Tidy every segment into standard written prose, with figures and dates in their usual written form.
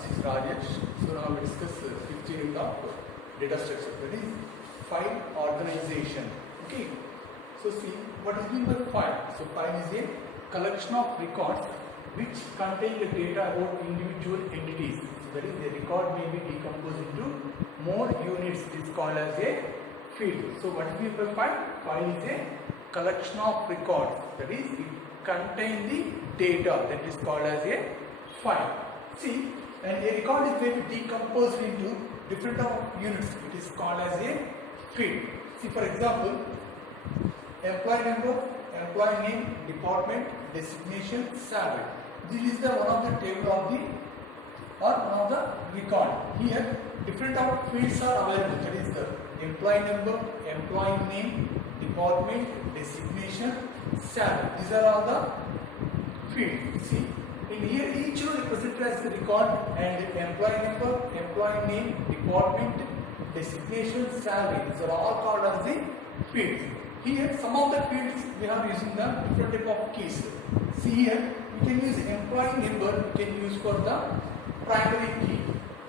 this is Rajesh. So now we discuss 15 unit of data structure, that is file organization. Okay. So see what is meant by file. So file is a collection of records which contain the data about individual entities. So that is, the record may be decomposed into more units. It is called as a field. So what is meant by file? File is a collection of records. That is, it contains the data. That is called as a file. See, and a record is going to be decomposed into different units. It is called as a field. See, for example, employee number, employee name, department, designation, salary. This is the one of the table of the or one of the record. Here, different fields are available. That is the employee number, employee name, department, designation, salary. These are all the fields. See, in here each one represented as the record, and employee number, employee name, department, designation, salary. These are all called as the fields. Here some of the fields we are using the different type of keys. See here, we can use employee number, we can use for the primary key.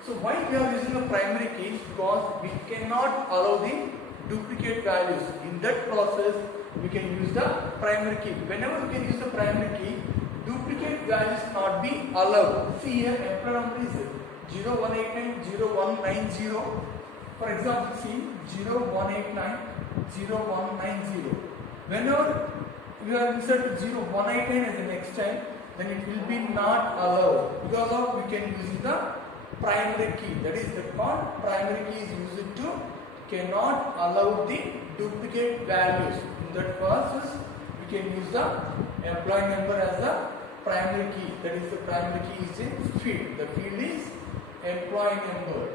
So why we are using a primary key? Because we cannot allow the duplicate values. In that process, we can use the primary key. Whenever we can use the primary key, duplicate values not be allowed. See here, employee number is 0189 0190. For example, see 0189 0190. Whenever you are insert 0189 as the next time, then it will be not allowed, because of we can use the primary key. That is the called primary key is used to cannot allow the duplicate values. In that process, we can use the employee number as the primary key. That is, the primary key is a field. The field is employee number.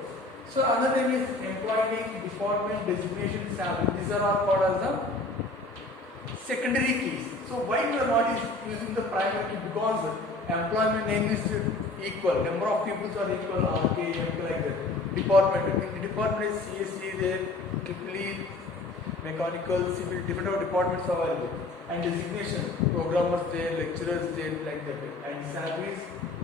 So another name is employee name, department, designation, salary. These are all called as the secondary keys. So why we are not using the primary key? Because employment name is equal, number of people are equal, RK, MP, like that. Department, in the department is CSC there, EEE, mechanical, civil, different departments are available. And designation, programmers there, lecturers there, like that. And salaries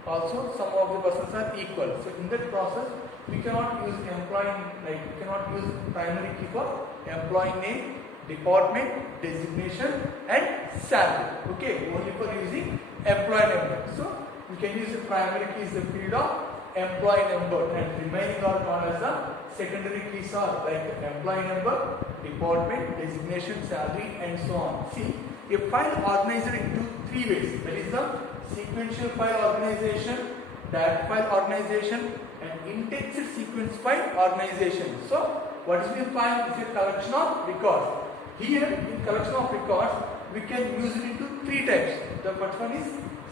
also, some of the persons are equal. So in that process, we cannot use employee, like we cannot use primary key for employee name, department, designation, and salary. Okay, only for using employee number. So we can use the primary key is the field of employee number, and remaining are called as the secondary keys are like employee number, department, designation, salary, and so on. See, a file organized into three ways. That is the sequential file organization, directive file organization, and indexed sequence file organization. So what is the file? It's a collection of records. Here in collection of records, we can use it into three types. The first one is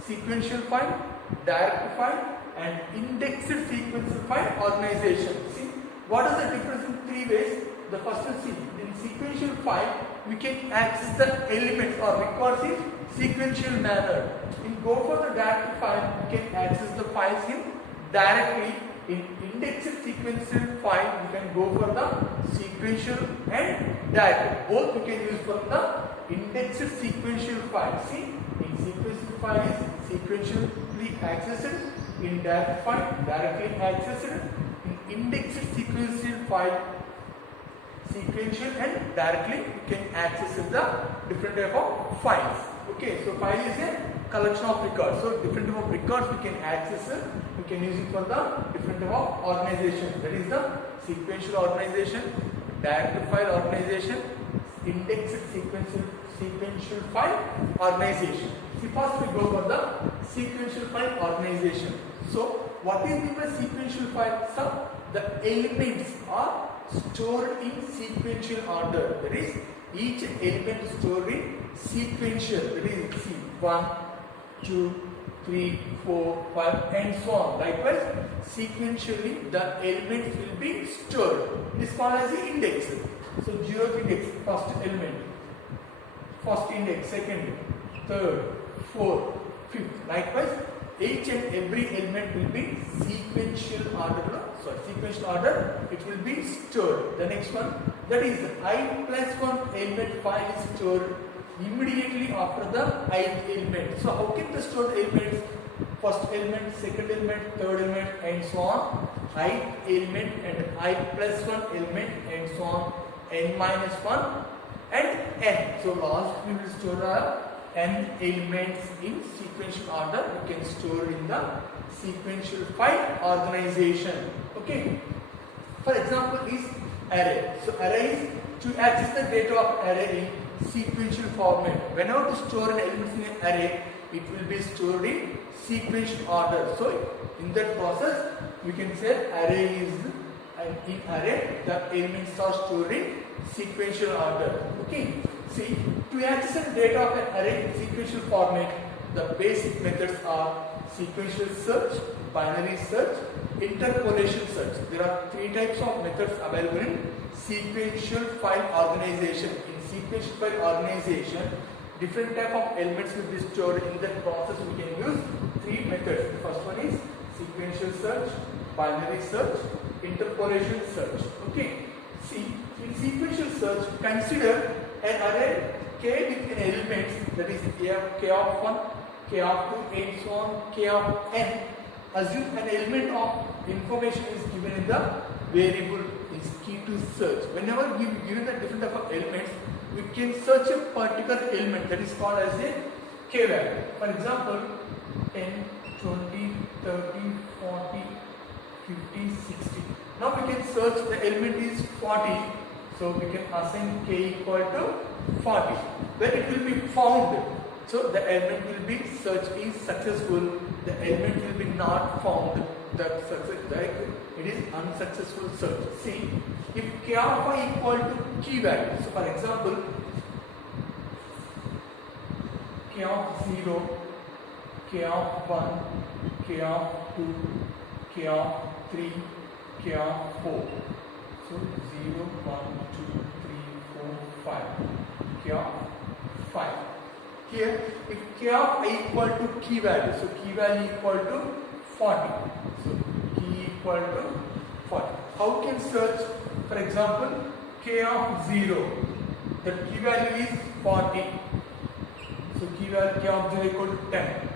sequential file, directive file, and indexed sequence file organization. See, what is the difference in three ways? The first is, see, in sequential file, we can access the elements or records in sequential manner. In go for the directive file, we can access the files in directly. In indexed sequential file, we can go for the sequential and directive. Both we can use for the indexed sequential file. See, in sequential file is sequentially accessed, in directive file directly accessed, in indexed sequential file sequential and directly we can access the different type of files. Okay, so file is a collection of records. So different type of records we can access it. We can use it for the different type of organization. That is the sequential organization, directive file organization, indexed sequential file organization. See, first we go for the sequential file organization. So what is the sequential file? So the elements are stored in sequential order. That is, each element is stored in sequential. That is, see, 1, 2, 3, 4, 5, and so on. Likewise, sequentially the elements will be stored. It is called as the index. So 0th index, first element, first index, second, third, fourth, fifth. Likewise, each and every element will be sequential order. So sequential order, it will be stored. The next one, that is I plus 1 element file is stored immediately after the ith element. So how can the stored elements first element, second element, third element, and so on. I element and I plus 1 element, and so on. N minus 1 and n. So last we will store our n elements in sequential order. We can store in the sequential file organization. Okay. For example, is array. So array is to access the data of array in sequential format. Whenever to store an element in an array, it will be stored in sequential order. So in that process, we can say array is in array the elements are stored in sequential order. Okay. See, to access the data of an array in sequential format, the basic methods are sequential search, binary search, interpolation search. There are 3 types of methods available in sequential file organization. In sequential file organization, different type of elements will be stored. In that process, we can use 3 methods. The first one is sequential search, binary search, interpolation search. Okay. See, in sequential search, consider an array k with an elements, that is k of 1, k of 2, and so on, k of n. Assume an element of information is given in the variable is key to search. Whenever we given the different type of elements, we can search a particular element, that is called as a k value. For example, 10, 20, 30, 40, 50, 60. Now we can search the element is 40. So we can assign k equal to 40. When it will be found, so the element will be search is successful. The element will be not found. That it is unsuccessful search. See, if k of I equal to key value. So for example, k of 0, k of 1, k of 2, k of 3, k of 4. So 0, 1, 2, 3, 4, 5. K of 5. Here, if k of I equal to key value, so key value equal to 40. So key equal to 40. How can search? For example, k of 0, the key value is 40. So key value k of 0 equal to 10,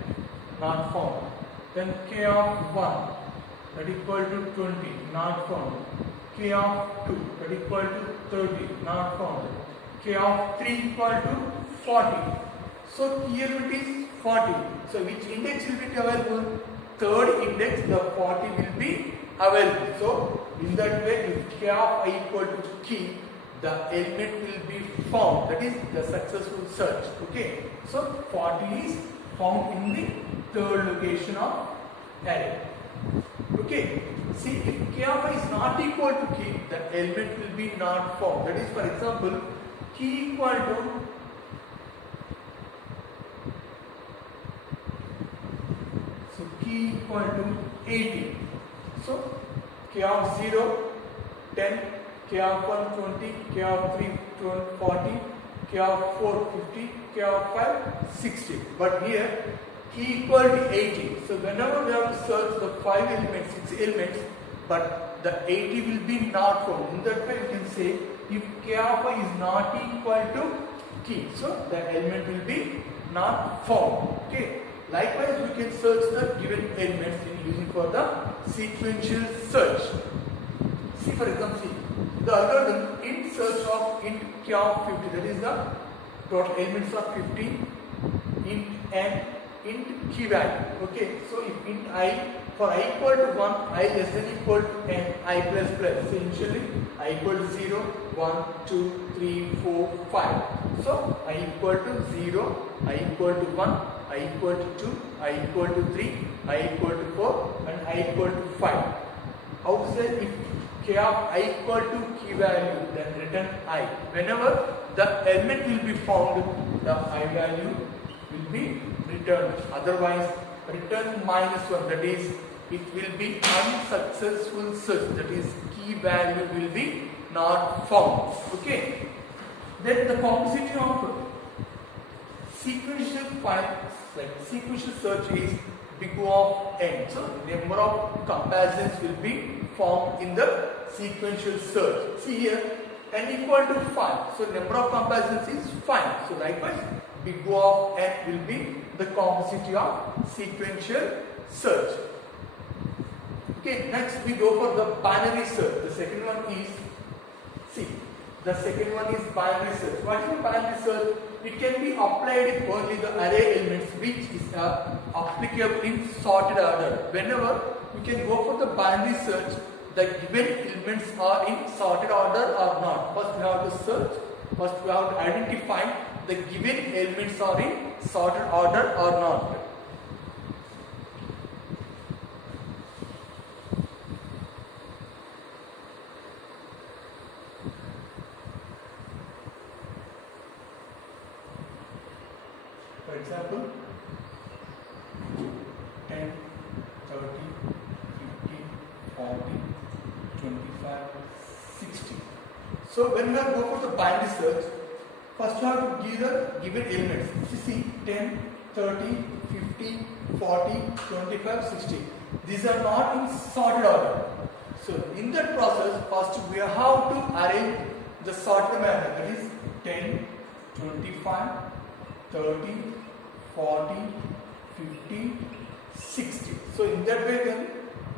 not found. Then k of 1, that equal to 20, not found. K of 2, that equal to 30, not found. K of 3 equal to 40. So here it is 40. So which index will be available? Third index, the 40 will be available. So in that way, if k of I equal to key, the element will be found. That is the successful search. Okay. So 40 is found in the third location of array. Okay. See, if k of I is not equal to key, the element will be not found. That is, for example, key equal to equal to 80. So k of 0, 10, k of 1, 20, k of 3, 40, k of 4, 50, k of 5, 60. But here key equal to 80. So whenever we have to search the 5 elements, 6 elements, but the 80 will be not found. In that way, you can say if k of I is not equal to key, so the element will be not found. Okay. Likewise, we can search the given elements in using for the sequential search. See, for example, see the algorithm int search of int k of 50. That is the total elements of 50. Int n, int key value. Okay. So if int I for I equal to 1, I less than equal to n, I plus plus. So initially I equal to 0, 1, 2, 3, 4, 5. So I equal to 0, I equal to 1. I equal to 2, I equal to 3, I equal to 4, and I equal to 5. How to say if k of I equal to key value, then return I. Whenever the element will be found, the I value will be returned. Otherwise, return -1, that is, it will be unsuccessful search, that is, key value will be not found. Okay. Then the complexity of sequential file, like sequential search, is big O of n. So number of comparisons will be formed in the sequential search. See here, n equal to 5. So number of comparisons is 5. So likewise, big O of n will be the complexity of sequential search. Okay, next we go for the binary search. The second one is, see, the second one is binary search. What is binary search? It can be applied in only the array elements which is applicable in sorted order. Whenever we can go for the binary search, the given elements are in sorted order or not. First we have to search, first we have to identify the given elements are in sorted order or not. For example, 10, 30, 50, 40, 25, 60. So when we are go for the binary search, first we have to give the given elements. You see 10, 30, 50, 40, 25, 60. These are not in sorted order. So in that process, first we have to arrange the sorted manner. That is 10, 25, 30, 40, 50, 60. So in that way then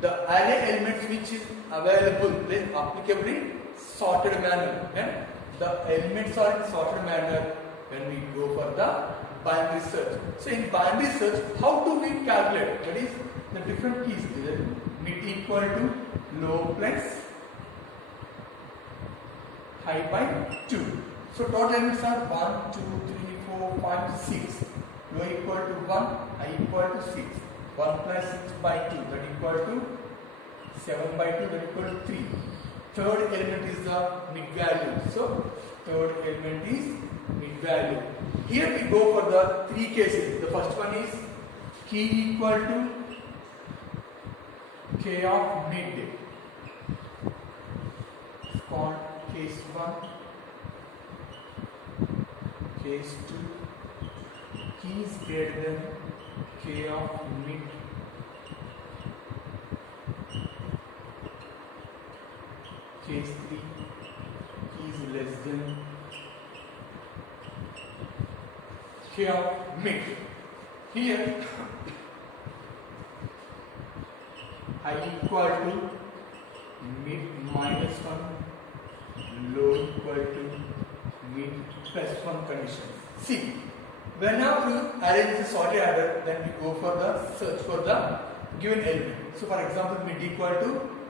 the array elements which is available then applicable in sorted manner. And the elements are in sorted manner when we go for the binary search. So in binary search, how do we calculate? That is the different keys. Mid equal to low plus high by 2. So total elements are 1, 2, 3, 4, 5, 6. Low equal to 1, high equal to 6. 1 plus 6 by 2, that equal to 7 by 2, that equal to 3. Third element is the mid value. So third element is mid value. Here we go for the three cases. The first one is key equal to k of mid. It's called case 1, case 2. Key is greater than k of mid. Case 3, key is less than k of mid. Here I equal to mid minus 1, low equal to mid plus 1 condition. See, whenever you arrange the sorted order, then we go for the search for the given element. So for example, mid equal to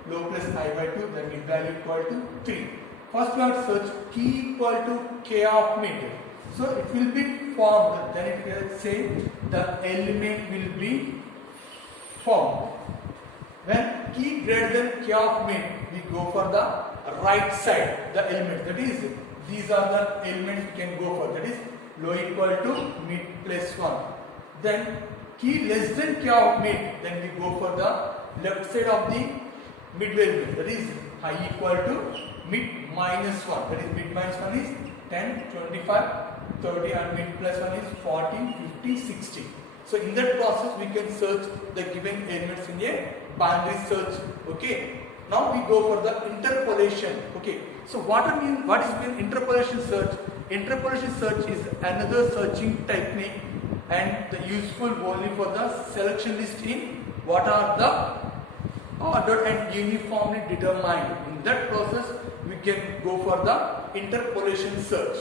low plus high by 2, then mid value equal to 3. First we have to search key equal to k of mid. So it will be formed, then it will say the element will be formed. When key greater than k of mid, we go for the right side, the element. That is, these are the elements we can go for. That is low equal to mid plus 1. Then key less than k of mid, then we go for the left side of the mid value. That is high equal to mid minus 1. That is mid minus 1 is 10, 25, 30 and mid plus 1 is 40, 50, 60. So in that process we can search the given elements in a binary search. Okay. Now we go for the interpolation. Okay. So what is mean interpolation search? Interpolation search is another searching technique and useful only for the selection list in what are the ordered and uniformly determined. In that process we can go for the interpolation search.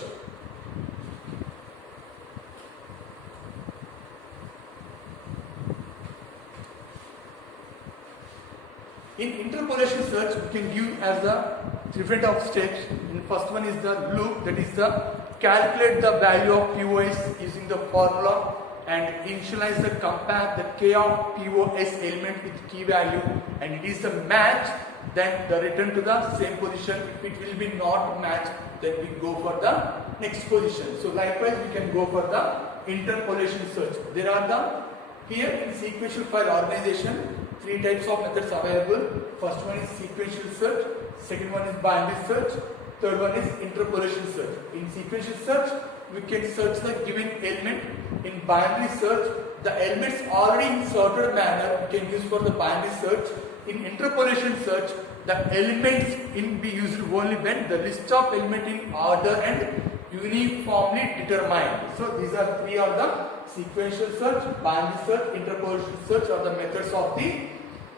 In interpolation search, we can give as the different of steps. In first one is the loop, that is the calculate the value of POS using the formula and initialize the compare the k of POS element with key value, and it is the match, then the return to the same position. If it will be not matched, then we go for the next position. So likewise we can go for the interpolation search. There are the here in sequential file organization 3 types of methods available. First one is sequential search, second one is binary search, third one is interpolation search. In sequential search, we can search the given element. In binary search, the elements already in sorted manner we can use for the binary search. In interpolation search, the elements in be used only when the list of element in order and uniformly determined. So these are 3 are the sequential search, binary search, interpolation search are the methods of the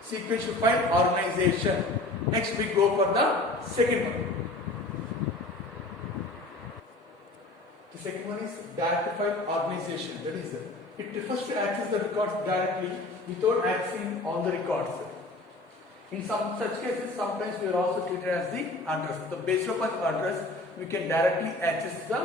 sequential file organization. Next we go for the second one. The second one is directive file organization. That is, it prefers to access the records directly without accessing all the records. In some such cases, sometimes we are also treated as the address. So based upon the address, we can directly access the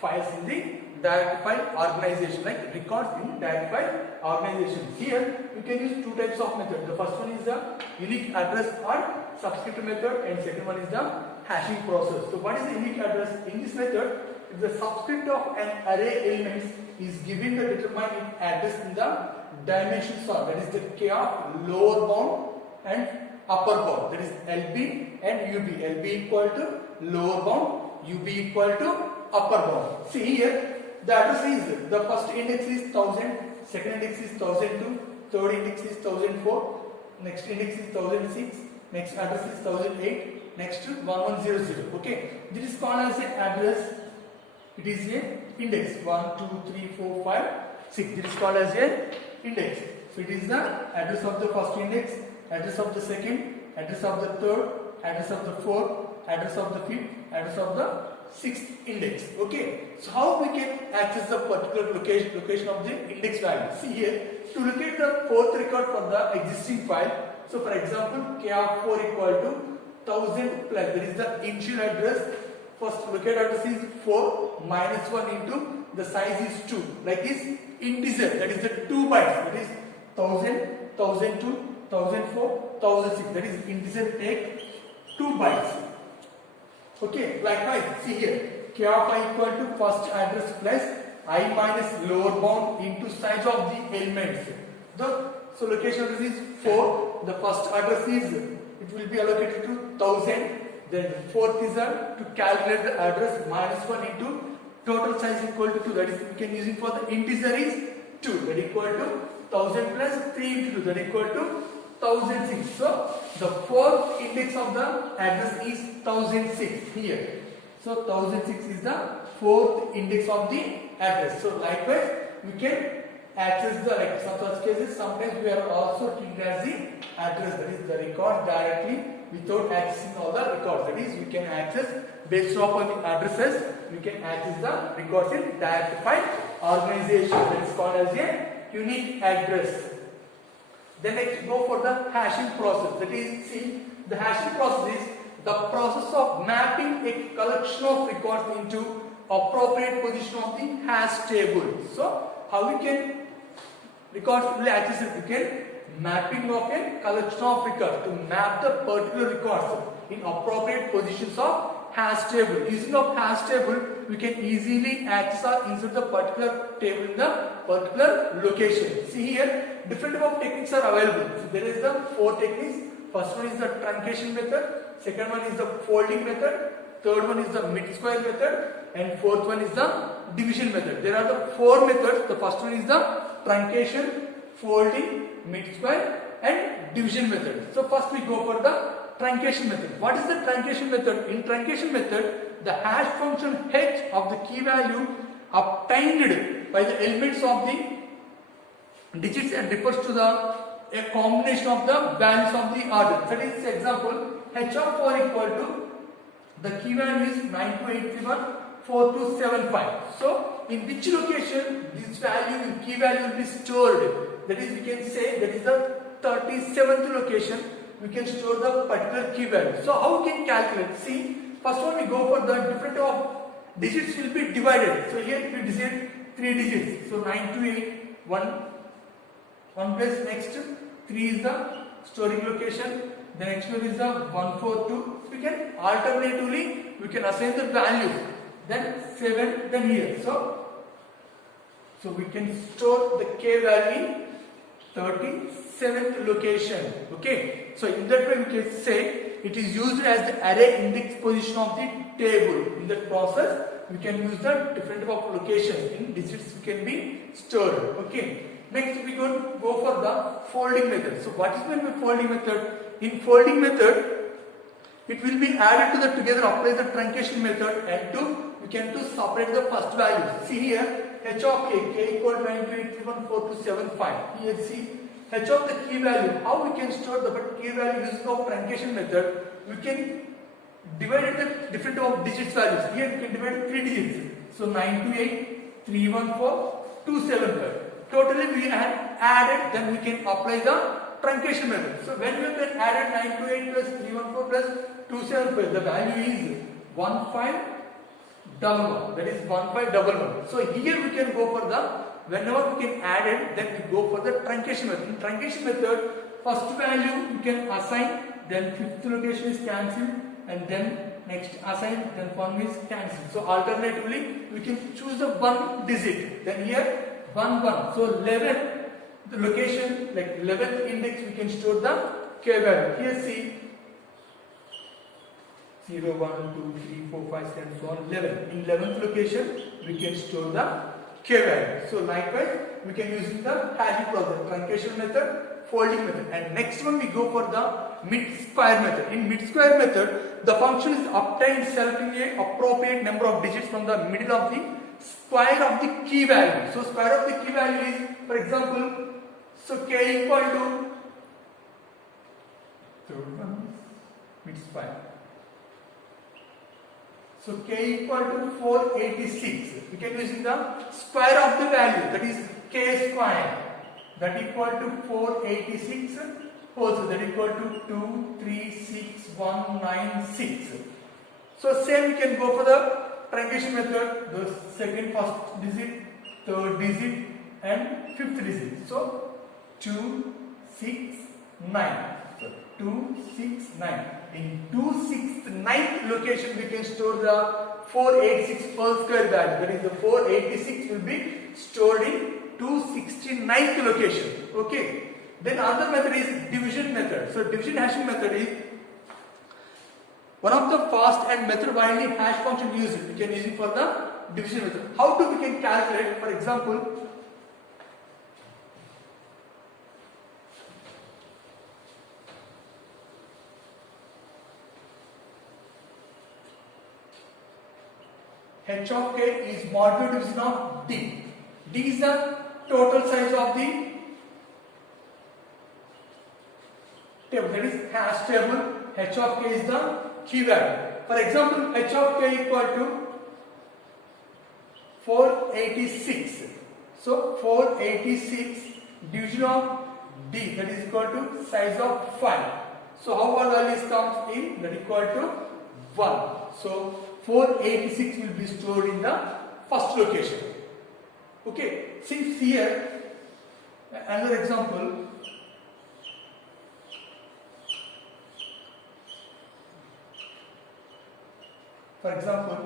files in the directive file organization, like records in directive file organization. Here, you can use two types of methods. The first one is the unique address or subscript method, and second one is the hashing process. So what is the unique address? In this method, if the subscript of an array elements is given the determined address in the dimensions of, that is the k of lower bound and upper bound, that is LB and UB. LB equal to lower bound, UB equal to upper bound. See here, the address is, the first index is 1000, second index is 1002, third index is 1004, next index is 1006, next address is 1008, next 1100. Okay, this is called as an address. It is a index 1, 2, 3, 4, 5, 6. This is called as a index. So it is the address of the first index, address of the second, address of the third, address of the fourth, address of the fifth, address of the sixth index. Okay. So how we can access the particular location of the index value? See here, to locate the fourth record for the existing file. So for example, k of 4 equal to 1000 plus, that is the initial address. First locate address is 4 minus 1 into the size is 2. Like this integer, that is the 2 bytes. That is 1000, 1002, 1004, 1006. That is integer take 2 bytes. Okay, likewise, see here, k of I equal to first address plus I minus lower bound into size of the elements. So location address is 4. The first address is, it will be allocated to 1000. Then fourth is to calculate the address minus 1 into total size equal to 2. That is, we can use it for the integer is 2. That equal to 1000 plus 3 into 2. That equal to 1006. So the fourth index of the address is 1006 here. So 1006 is the fourth index of the address. So likewise, we can access the, like some such cases, sometimes we are also treated as the address, that is the record directly without accessing all the records. That is, we can access based upon the addresses, we can access the records in directive file organization. That is called as a unique address. Then next go for the hashing process. That is, see, the hashing process is the process of mapping a collection of records into appropriate position of the hash table. So how we can records will be accessed? We can mapping of a collection of records to map the particular records in appropriate positions of hash table. Using of hash table, we can easily access or insert the particular table in the particular location. See here, different type of techniques are available. So there is the 4 techniques. First one is the truncation method, second one is the folding method, third one is the mid-square method, and fourth one is the division method. There are the 4 methods. The first one is the truncation, folding, mid-square and division method. So first we go for the truncation method. What is the truncation method? In truncation method, the hash function h of the key value obtained by the elements of the digits and refers to a combination of the values of the order. That is, example, h of 4 equal to the key value is 9281 4275. So in which location this value, key value will be stored? That is, we can say that is the 37th location. We can store the particular key value. So how we can calculate? See, first one we go for the different of digits will be divided. So here we decide 3 digits. So 928 1 place, next 3 is the storing location. The next one is the 142. We can alternatively we can assign the value. Then 7, then here. So we can store the k value in 37th location. Okay. So in that way we can say it is used as the array index position of the table. In that process we can use the different type of locations in digits can be stored. Okay. Next we go for the folding method. So what is meant by folding method? In folding method, it will be added to the together, apply the truncation method, and we can separate the first value. See here, h of k equal to 928314275. Here see h of the key value. How we can store the key value using the truncation method? We can divide the different of digits values. Here we can divide 3 digits. So 928314275. Totally we have added, then we can apply the truncation method. So when we have added 928 plus 314 plus 275, the value is 1511. That is 1511. So here we can go for the, whenever we can add it, then we go for the truncation method. In truncation method, first value you can assign, then fifth location is cancelled, and then next assign, then one is cancelled. So alternatively, we can choose the one digit. Then here 11. So 11, the location like 11th index, we can store the k value. Here see 0, 1, 2, 3, 4, 5, 6, so on 11. In 11th location, we can store the k value. So likewise, we can use the hashing process, truncation method, folding method. And next one we go for the mid-square method. In mid-square method, the function is obtain itself in a appropriate number of digits from the middle of the square of the key value. So square of the key value is, for example, so k equal to third one mid-square. So k equal to 486. We can use the square of the value, that is k square, that equal to 486 also, that equal to 236196. So same we can go for the truncation method, the second, first digit, third digit and fifth digit. So 269. So 269. In 269th location we can store the 486 per square value. That is the 486 will be stored in 269th location. Okay. Then another method is division method. So division hashing method is one of the fast and method widely hash function used. We can use it for the division method. How do we can calculate? For example, h of k is modular division of d. D is the total size of the table, that is hash table. H of k is the key value. For example, h of k equal to 486. So 486 division of d, that is equal to size of 5. So how our values comes in? That is equal to 1. So 486 will be stored in the first location. Okay. Since here, another example. For example,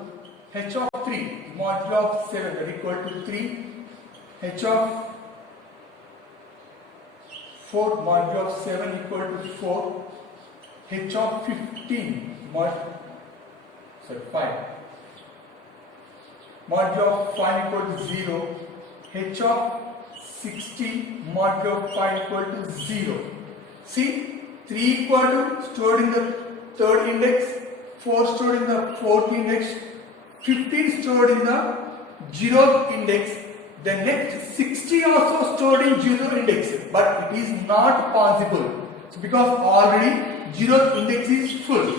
h of 3 modulo of 7, that is equal to 3. H of 4 modulo of 7 equal to 4. H of 15 modulo 5. Modulo of 5 equal to 0. H of 60 modulo of 5 equal to 0. See, 3 equal to stored in the third index, 4 stored in the fourth index, 15 stored in the 0th index, the next 60 also stored in 0th index, but it is not possible. So because already 0th index is full.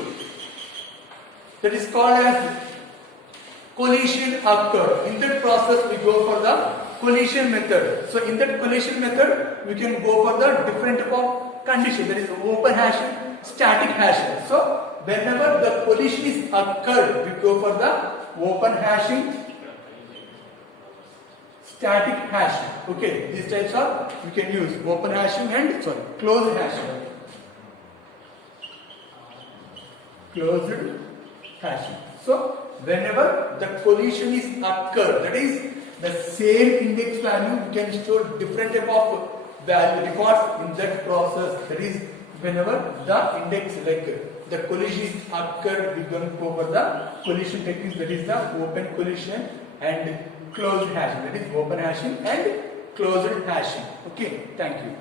That is called as collision occurred. In that process we go for the collision method. So in that collision method we can go for the different type of condition, that is open hashing, static hashing. So whenever the collision is occurred, we go for the open hashing, static hashing. Okay, these types are we can use open hashing and closed hashing. Closed hashing. So whenever the collision is occurred, that is the same index value, we can store different type of value records in that process. That is whenever the index like the collision is occurred, we are going to go for the collision techniques, that is the open collision and closed hashing. That is open hashing and closed hashing. Okay, thank you.